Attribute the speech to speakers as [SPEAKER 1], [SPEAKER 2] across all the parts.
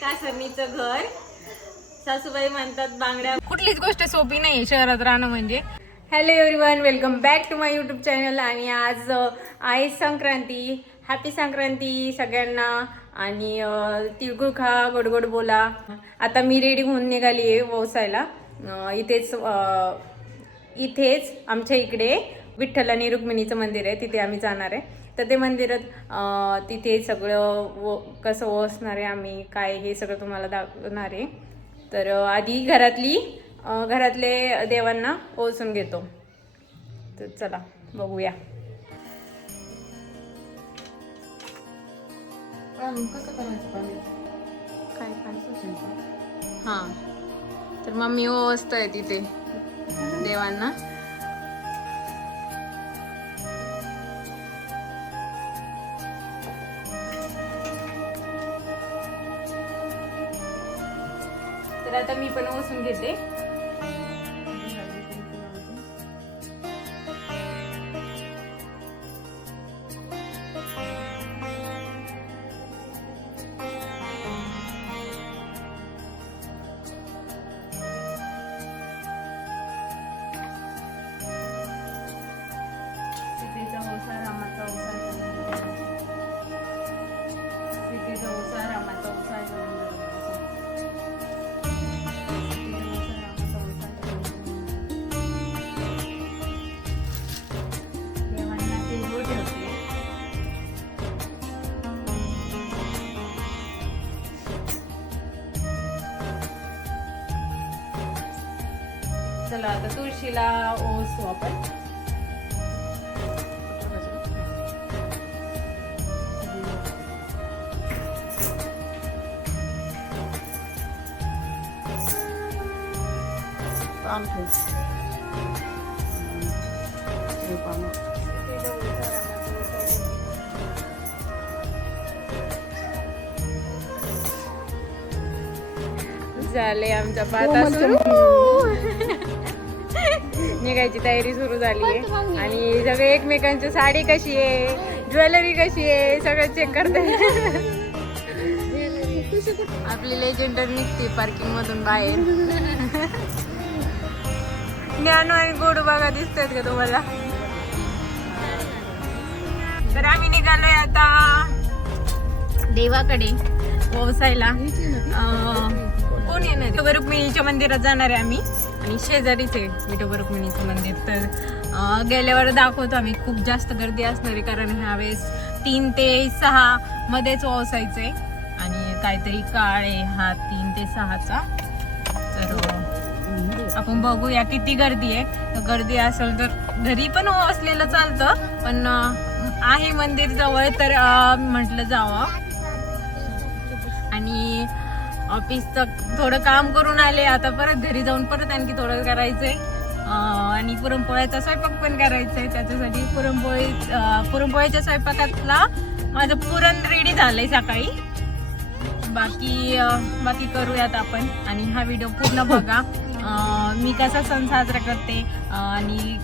[SPEAKER 1] कासरणीचं घर. सासूबाई म्हणतात बांगड्या कुठलीच गोष्ट सोपी नाही शहरात राहणं म्हणजे. Hello everyone welcome back to my YouTube channel आणि आज आहे संक्रांती. हॅपी संक्रांती सगळ्यांना. आणि तिळगुळ खा गोडगोड गोड बोला. आता मी रेडी होऊन निघाली आहे व्यवसायला इथेच इथेच आमच्या इकडे विठ्ठल आणि रुक्मिणीचं मंदिर आहे. तिथे आम्ही जाणार आहे. तर ते मंदिरात तिथे सगळं व कसं वसणार आहे आम्ही काय हे सगळं तुम्हाला दाखवणार आहे. तर आधी घरातली घरातले देवांना ओळसून घेतो. तर चला बघूया. काय हां. तर मम्मी ओळसतोय तिथे देवांना. आता मी पण ओसून घेते. चला आता तुळशीला ओसू आपण. झाले आमचा पाता सुरू निघायची तयारी सुरू झाली आहे. आणि सगळे एकमेकांची साडी कशी आहे? ज्वेलरी कशी आहे? सगळं चेक करते. आपली लेजेंडर निघते पार्किंग मधून बाहेर. ज्ञानू आणि गोडू बागा दिसतात का तुम्हाला? तर आम्ही निघालोय आता देवाकडे व्यवसायला अं, कोण येणार? विठोबा रुक्मिणीच्या मंदिरात जाणार आहे आम्ही. आणि शेजारीच आहे विठोबा रुक्मिणीचं मंदिर. तर गेल्यावर दाखवतो आम्ही खूप जास्त गर्दी असणार आहे कारण ह्यावेळेस तीन ते सहा मध्येच व्यवसायचं आहे आणि काहीतरी काळ आहे हा तीन ते सहाचा. तर आपण बघूया किती गर्दी आहे. गर्दी असेल तर घरी पण असलेलं चालतं पण आहे मंदिर जवळ तर म्हटलं जावं. ऑफिसचं थोडं काम करून आले आता परत घरी जाऊन परत आणखी थोडं करायचंय. आणि पुरणपोळ्याचा स्वयंपाक पण करायचा आहे त्याच्यासाठी पुरणपोळी पुरणपोळ्याच्या स्वयंपाकातला माझं पुरण रेडी झालंय सकाळी. बाकी बाकी करूयात आपण. आणि हा व्हिडिओ पूर्ण बघा. मी कसा सण साजरा करते आणि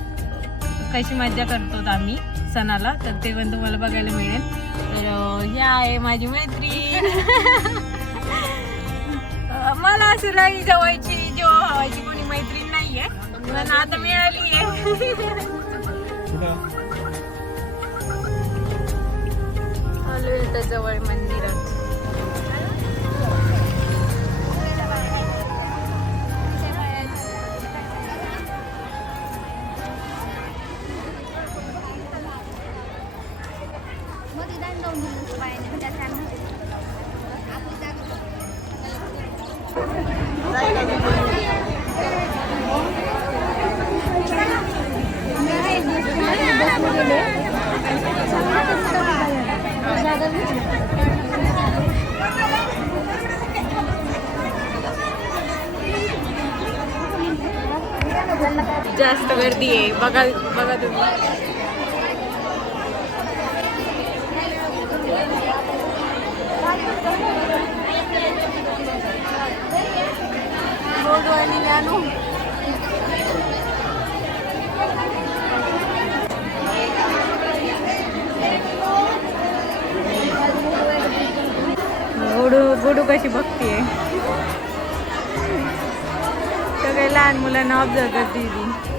[SPEAKER 1] कशी मजा करतो आम्ही सणाला तर ते पण तुम्हाला बघायला मिळेल. तर ही आहे माझी मैत्रीण. अं, मला असं नाही जवळची जेव्हा भावाची कोणी मैत्रीण नाहीये. पण आता मिळाली आहे. जवळ मंदिरात. जास्त गर्दी आहे. बघा बघा तुम्ही. गोडू गोडू गुडू कशी बघते बघतीये. लहान मुलांना ऑब्झर्व करते ती.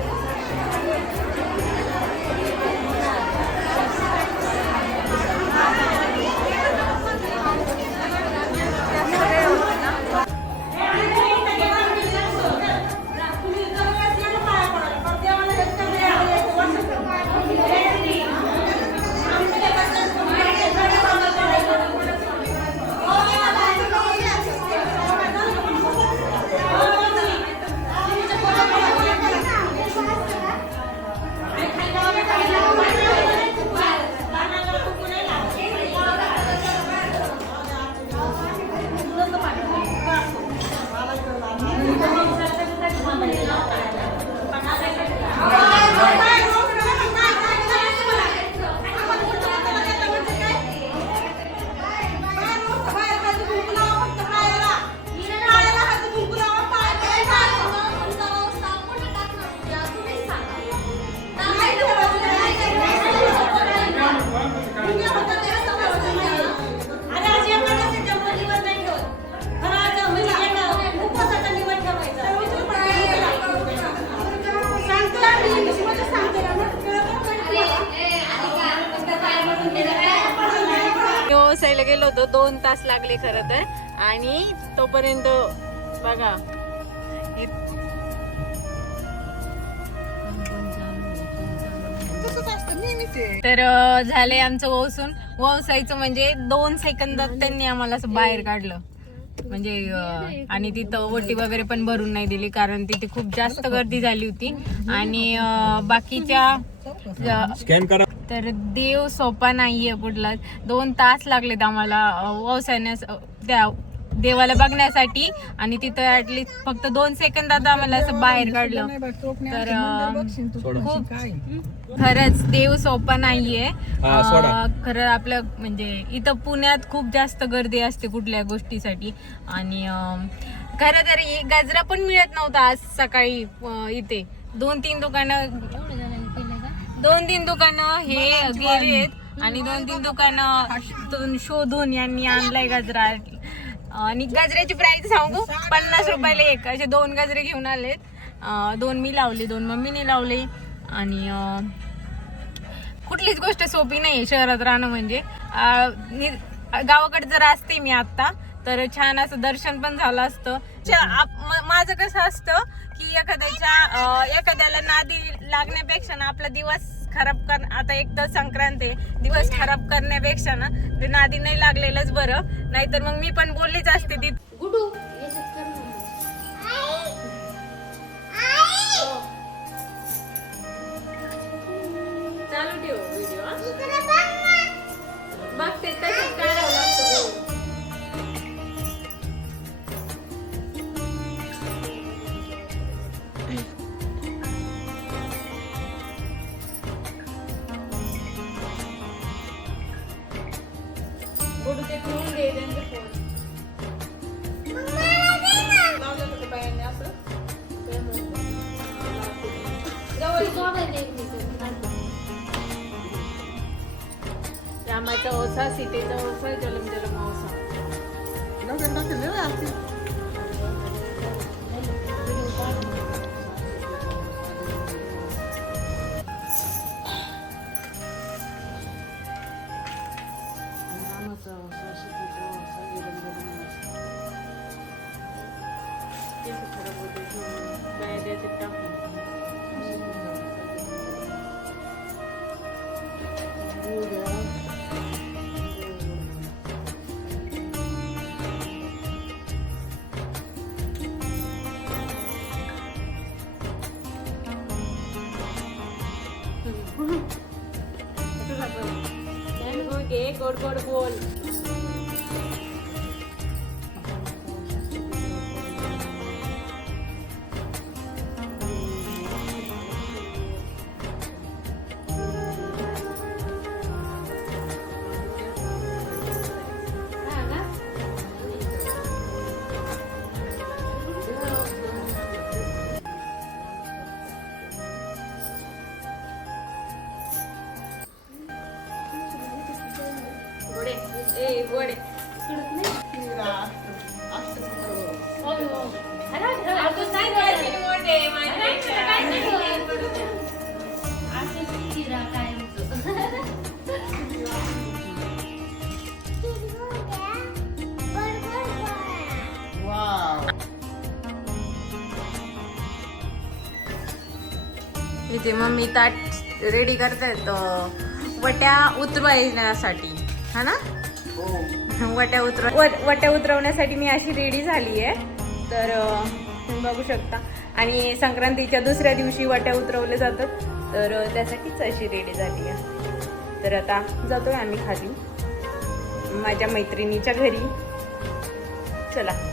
[SPEAKER 1] तिकडे गेलो होतो. दोन तास लागले खरं तर. आणि तोपर्यंत बघा. तर झाले आमचं वसून वसायचं म्हणजे दोन सेकंदात त्यांनी आम्हाला असं बाहेर काढलं. म्हणजे आणि तिथं ओटी वगैरे पण भरून नाही दिली कारण तिथे खूप जास्त गर्दी झाली होती. आणि बाकीच्या
[SPEAKER 2] स्कॅन करा.
[SPEAKER 1] तर देव सोपा नाहीये कुठलाच दोन तास लागलेत आम्हाला व्यवसायाने त्या देवाला बघण्यासाठी. आणि तिथं ऍटलीस्ट फक्त दोन सेकंदात आम्हाला असं बाहेर काढलं. तर खूप खरंच देव सोपा नाहीये.
[SPEAKER 2] हा,
[SPEAKER 1] खरं आपलं म्हणजे इथं पुण्यात खूप जास्त गर्दी असते कुठल्या गोष्टीसाठी. आणि खरं तर गजरा पण मिळत नव्हता आज सकाळी इथे. दोन तीन दुकानं दोन तीन दुकानं हे गेलेत आणि दोन तीन दुकानं दोन शोधून यांनी आणलाय गजरा. आणि गजऱ्याची प्राइस सांगू? पन्नास रुपयाला एक. असे दोन गजरे घेऊन आलेत. अं, दोन मी लावले दोन मम्मीने लावले. आणि कुठलीच गोष्ट सोपी नाही शहरात राहणं म्हणजे. गावाकडे जर असते मी आता तर छान असं दर्शन पण झालं असतं. च्या- आप- म- माझं कसं असतं की एखाद्याच्या एखाद्याला नादी लागण्यापेक्षा ना आपला दिवस खराब कर आता एक तर संक्रांत आहे. दिवस खराब करण्यापेक्षा ना ते नादी नाही लागलेलंच बरं. नाहीतर मग मी पण बोललीच असते ती.
[SPEAKER 3] गुडू
[SPEAKER 1] चालू ठेव व्हिडिओ बघते तशीच रामाचा ओसा सीतेचा ओसा जलम जलम ओसा घे गोड गोड बोल घोडे इथे मम्मी ताट रेडी करतायत वट्या उतरवण्यासाठी हा ना? वट्या उतरव वट- वट्या उतरवण्यासाठी मी अशी रेडी झाली आहे तर तुम्ही बघू शकता. आणि संक्रांतीच्या दुसऱ्या दिवशी वट्या उतरवल्या जातात तर त्यासाठीच अशी रेडी झाली आहे. तर आता जातोय आम्ही खाली. माझ्या मैत्रिणीच्या घरी. चला.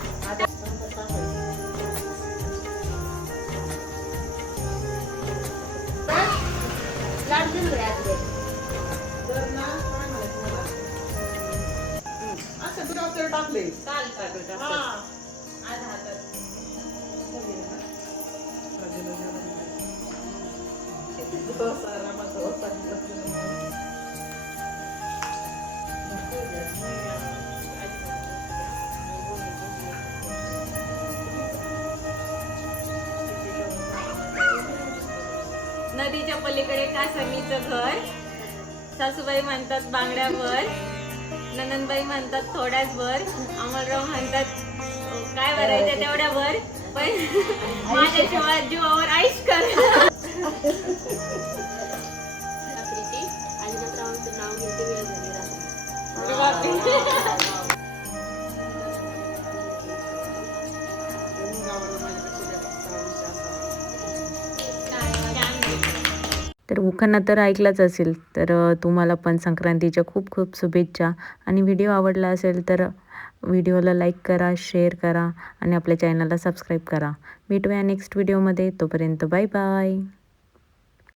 [SPEAKER 4] टाकले.
[SPEAKER 1] काल काल नदीच्या पलीकडे कासमीचं घर. सासूबाई म्हणतात बांगड्यावर. ननंदबाई म्हणतात थोड्याच वर. अमरराव म्हणतात काय भरायचं तेवढ्यावर पण माझ्या शिवा जीवावर आईश कर.
[SPEAKER 2] नाव घेते वेळ झाली
[SPEAKER 1] लोकांना तर ऐकलाच असेल तर तुम्हाला पण संक्रांतीच्या खूप खूप शुभेच्छा. आणि व्हिडिओ आवडला असेल तर व्हिडिओला लाईक करा शेअर करा आणि आपल्या चॅनलला सबस्क्राईब करा. भेटूया नेक्स्ट व्हिडिओमध्ये. तोपर्यंत बाय बाय.